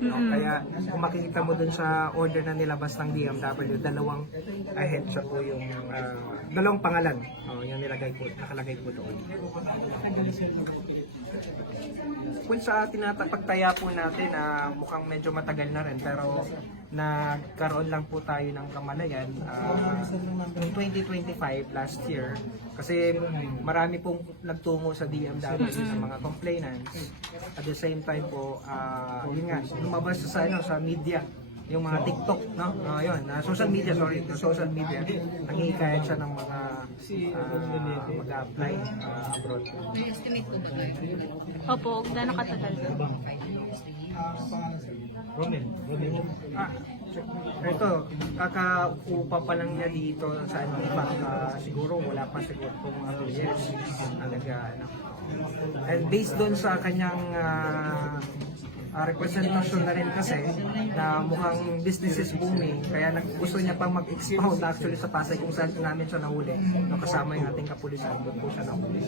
No? Kaya kung makikita mo dun sa order na nilabas ng DMW, dalawang ahead siya po yung dalawang pangalan. Yung nakalagay po doon. Kung sa pagtaya po natin, mukhang medyo matagal na rin, pero nagkaroon lang po tayo ng kamalayan noong 2025 last year, kasi marami pong nagtungo sa DMW ng mga complainants. At the same time po, yun nga, lumabas sa media, yung mga TikTok, no? Social media, nanghihikayat siya ng mga mag-apply abroad. May estimate po ba kayo? Opo, gano'ng katagal? Ito, kakaupa pa lang niya dito sa iba. Siguro wala pa siguro po mga 2 years. And based doon sa kanyang representasyon na rin kasi na mukhang business is booming, kaya gusto niya pang mag-expound actually sa Pasay kung saan namin siya nahuli. Kasama yung ating kapulisan, doon po siya nahuli.